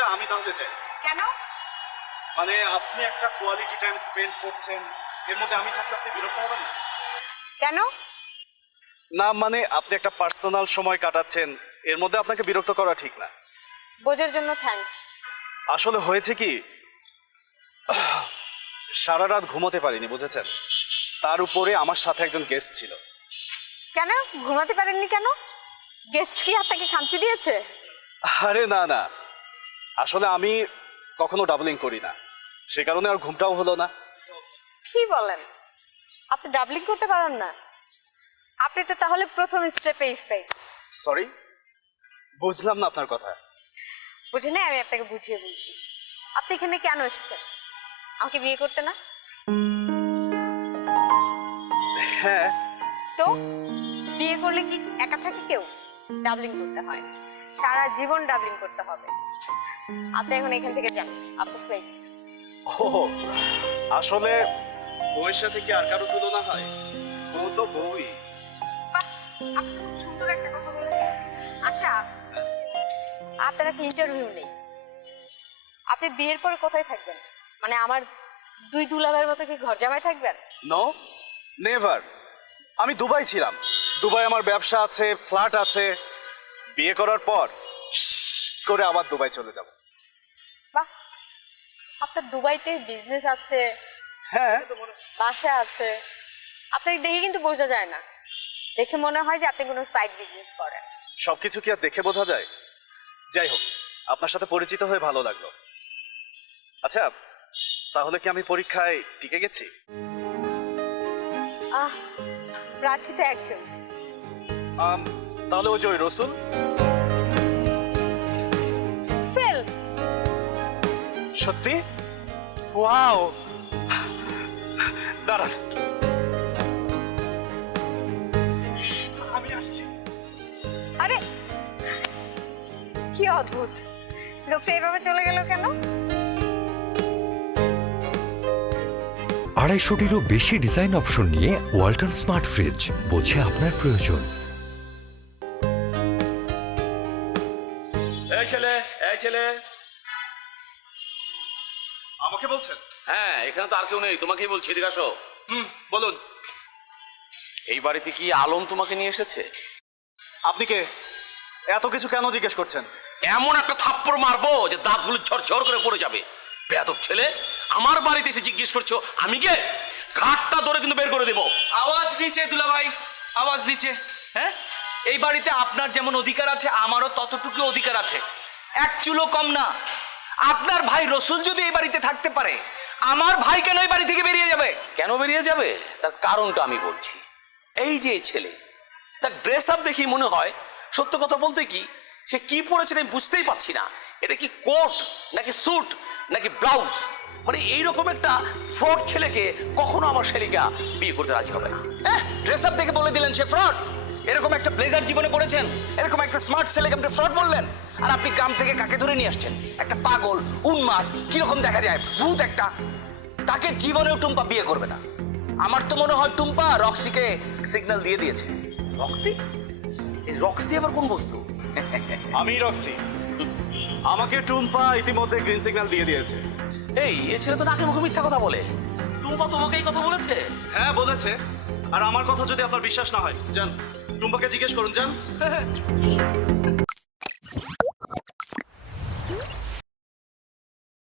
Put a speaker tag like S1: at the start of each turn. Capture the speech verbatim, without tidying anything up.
S1: আমি তাহলে যাই।
S2: কেন?
S1: মানে আপনি একটা কোয়ালিটি টাইম স্পেন্ড করছেন, এর মধ্যে আমি থাকলে আপনি বিরক্ত হবেন না?
S2: কেন?
S1: না মানে আপনি একটা পার্সোনাল সময় কাটাচ্ছেন, এর মধ্যে আপনাকে বিরক্ত করা ঠিক না।
S2: বোঝার জন্য থ্যাঙ্কস।
S1: আসলে হয়েছে কি, সারা রাত ঘুমোতে পারিনি, বুঝেছেন? তার উপরে আমার সাথে একজন গেস্ট ছিল।
S2: কেন ঘুমাতে পারেননি কেন? গেস্ট কি আপনাকে খামচি দিয়েছে?
S1: আরে না না, আসলে আমি কখনো ডাবলিং করি না, সে কারণে আর ঘুমটাও হলো না।
S2: কি বলেন, আপনি ডাবলিং করতে পারেন না? আপনি তো তাহলে প্রথম স্টেপেই ফেল।
S1: সরি, বুঝলাম না আপনার কথা।
S2: বুঝে নেই, আমি আপনাকে বুঝিয়ে বলছি। আপনি এখানে কেন এসেছেন? আমাকে বিয়ে করতে না?
S1: হ্যাঁ।
S2: তো বিয়ে করলে কি একা থাকে কেউ? ডাবলিং করতে হয়, সারা জীবন ডাবলিং করতে হবে। আপনি এখন এখান থেকে যান, আপনি ফেল।
S1: ও আসলে বউয়ের সাথে কি আর কারো তুলনা হয়? বউ তো বউই।
S2: বাহ, আপনি খুব সুন্দর একটা কথা বলেছেন। আচ্ছা, আপনার একটা ইন্টারভিউ নেই, আপনি বিয়ের পরে কোথায় থাকবেন? মানে আমার দুই দুলাভাইয়ের মতো কি ঘর জামাই থাকবেন?
S1: No, never. আমি দুবাই ছিলাম, দুবাই আমার ব্যবসা আছে, ফ্ল্যাট আছে। বিয়ে করার পর করে আবার দুবাই চলে যাব।
S2: বাহ, আপনার দুবাইতে বিজনেস আছে,
S1: হ্যাঁ,
S2: বাসা আছে। আপনাকে দেখে কিন্তু বোঝা যায় না, দেখে মনে হয় যে আপনি কোনো সাইড বিজনেস করেন।
S1: সবকিছু কি আর দেখে বোঝা যায়? যাই হোক, আপনার সাথে পরিচিত হয়ে ভালো লাগলো। আচ্ছা, তাহলে কি আমি পরীক্ষায় টিকে গেছি?
S2: আহ, প্রার্থী তো একজন।
S1: আম, তাহলে ওই যে ওই রসুল
S2: ফেল।
S1: সত্যি? ওয়াও, দাঁড়ান আমি আসছি।
S2: আরে কি অদ্ভুত, লোকটা এভাবে চলে গেল কেন?
S3: আড়াইশোটিরও বেশি ডিজাইন অপশন নিয়ে ওয়ালটন স্মার্ট ফ্রিজ, বোঝে আপনার প্রয়োজন।
S4: এই ছেলে, এই ছেলে।
S1: আমাকে বলছেন?
S4: হ্যাঁ, এখানে তো আর কেউ নেই, তোমাকেই বলছি, এদিকে আসো।
S1: হুম, বলুন।
S4: এই বাড়িতে কি আলম তোমাকে নিয়ে এসেছে?
S1: আপনি কে? এত কিছু কেন জিজ্ঞেস করছেন?
S4: এমন একটা থাপ্পড় মারবো যে দাঁতগুলো ঝরঝর করে পড়ে যাবে। বেয়াদব ছেলে, আমার বাড়িতে এসে জিজ্ঞেস করছো আমি কে? ঘাটটা ধরে কিন্তু বের করে দেবো।
S5: আওয়াজ নিচে দুলাভাই, আওয়াজ নিচে। হ্যাঁ, এই বাড়িতে আপনার যেমন অধিকার আছে আমারও ততটুকু অধিকার আছে, এক চুলো কম না। আপনার ভাই রসুল যদি এই বাড়িতে থাকতে পারে, আমার ভাই কেন এই বাড়ি থেকে বেরিয়ে যাবে?
S4: কেন বেরিয়ে যাবে তার কারণটা আমি বলছি। এই যে ছেলে, তার ড্রেস আপ দেখি মনে হয়, সত্য কথা বলতে কি, সে কি পরেছে আমি বুঝতেই পারছি না। এটা কি কোট নাকি স্যুট নাকি ব্লাউজ? মানে এইরকম একটা ফ্রড ছেলেকে কখনো আমার শেলিকা বিয়ে করতে রাজি হবে না।
S5: হ্যাঁ, ড্রেস আপ দেখে বলে দিলেন সে ফ্রড। এরকম একটা ব্লেজার জীবনে পড়েছেন, এরকম একটা স্মার্ট ছেলেকে আপনি ফ্রড বললেন। আর আপনি গ্রাম থেকে কাকে ধরে নিয়ে আসছেন? একটা পাগল, উন্মাদ, কিরকম দেখা যায়, ভূত একটা। তাকে জীবনেও টুম্পা বিয়ে করবে না। আমার তো মনে হয় টুম্পা রক্সিকে সিগন্যাল দিয়ে দিয়েছে।
S4: রক্সি? এই রক্সি আবার কোন বস্তু?
S1: আমি রক্সি, আমাকে টুম্পা ইতিমধ্যে গ্রিন সিগন্যাল দিয়ে দিয়েছে।
S4: এই এ ছেলে তো নাকে মুখে মিথ্যা কথা বলে।
S5: টুম্পা তোমাকে এই কথা বলেছে?
S1: হ্যাঁ বলেছে। আর আমার কথা যদি আপনার বিশ্বাস না হয়, যান টুম্পাকে জিজ্ঞেস করুন, যান।